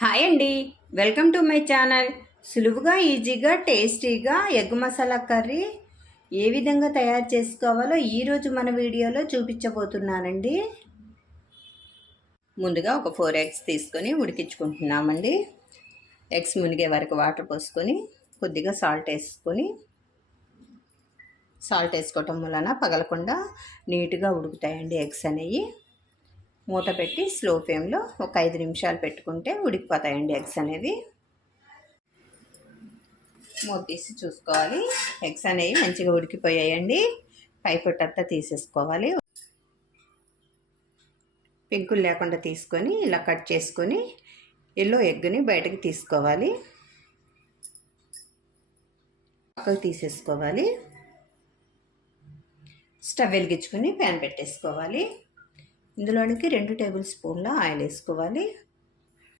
Hi అండి. Welcome to my channel. సులువుగా ఈజీగా టేస్టీగా ఎగ్ మసాలా కర్రీ ఏ విధంగా తయారు చేసుకోవాలో ఈరోజు మన వీడియోలో చూపించబోతున్నానండి. ముందుగా ఒక ఫోర్ ఎగ్స్ తీసుకొని ఉడికించుకుంటున్నామండి. ఎగ్స్ మునిగే వరకు వాటర్ పోసుకొని కొద్దిగా సాల్ట్ వేసుకొని సాల్ట్ వేసుకోవటం వలన పగలకుండా నీట్గా ఉడుకుతాయండి ఎగ్స్ అనేవి. మూత పెట్టి స్లో ఫ్లేమ్లో ఒక ఐదు నిమిషాలు పెట్టుకుంటే ఉడికిపోతాయండి ఎగ్స్ అనేవి. మూత తీసి చూసుకోవాలి. ఎగ్స్ అనేవి మంచిగా ఉడికిపోయాయండి. పైపొట్టంతా తీసేసుకోవాలి. పెంకులు లేకుండా తీసుకొని ఇలా కట్ చేసుకొని ఎల్లో ఎగ్ని బయటకు తీసుకోవాలి. పక్కకు తీసేసుకోవాలి. స్టవ్ వెలిగించుకొని ప్యాన్ పెట్టేసుకోవాలి. ఇందులోనికి రెండు టేబుల్ స్పూన్ల ఆయిల్ వేసుకోవాలి.